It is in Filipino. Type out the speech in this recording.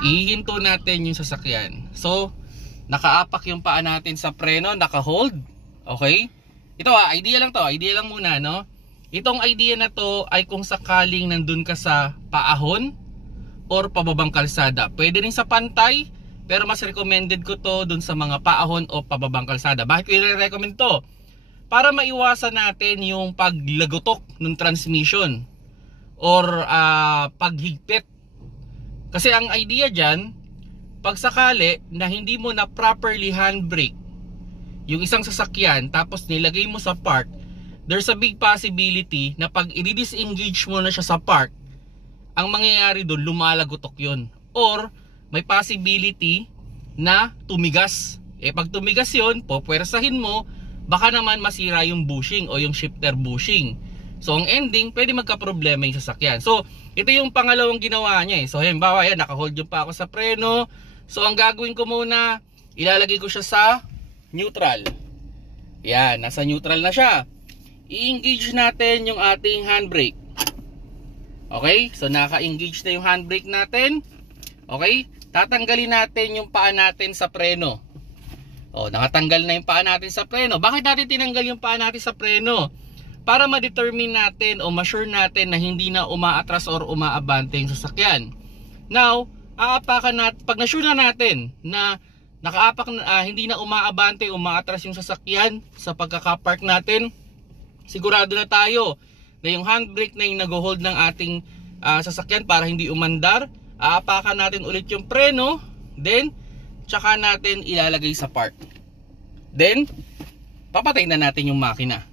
ihinto natin yung sasakyan. So, nakaapak yung paa natin sa preno, naka-hold. Okay? Ito idea lang to, idea lang muna, no? Itong idea na to ay kung sakaling nandun ka sa paahon or pababang kalsada. Pwede rin sa pantay, pero mas recommended ko to dun sa mga paahon o pababang kalsada. Bakit ko i-recommend to? Para maiwasan natin yung paglagotok ng transmission or paghigpit. Kasi ang idea dyan, pag sakali na hindi mo na properly handbrake yung isang sasakyan tapos nilagay mo sa park, there's a big possibility na pag i-disengage mo na siya sa park, ang mangyayari doon, lumalagotok yun. Or may possibility na tumigas. Pag tumigas yun, pupwersahin mo, baka naman masira yung bushing o yung shifter bushing. So ang ending, pwede magka-problema yung sasakyan. So ito yung pangalawang ginawa niya. So halimbawa, yan, naka-hold yung pa ako sa preno. So ang gagawin ko muna, ilalagay ko siya sa neutral. Yan, nasa neutral na siya. I-engage natin yung ating handbrake. Okay, so naka-engage na yung handbrake natin. Okay, tatanggalin natin yung paa natin sa preno. Nakatanggal na yung paa natin sa preno. Bakit natin tinanggal yung paa natin sa preno? Para ma-determine natin o ma-sure natin na hindi na umaatras or umaabante yung sasakyan. Now, aapakan natin, pag na-sure na natin na nakaapak na, hindi na umaabante o umaatras yung sasakyan sa pagkakapark natin, sigurado na tayo na yung handbrake na yung nag-hold ng ating sasakyan para hindi umandar. Aapakan natin ulit yung preno, then tsaka natin ilalagay sa park. Then papatay na natin yung makina.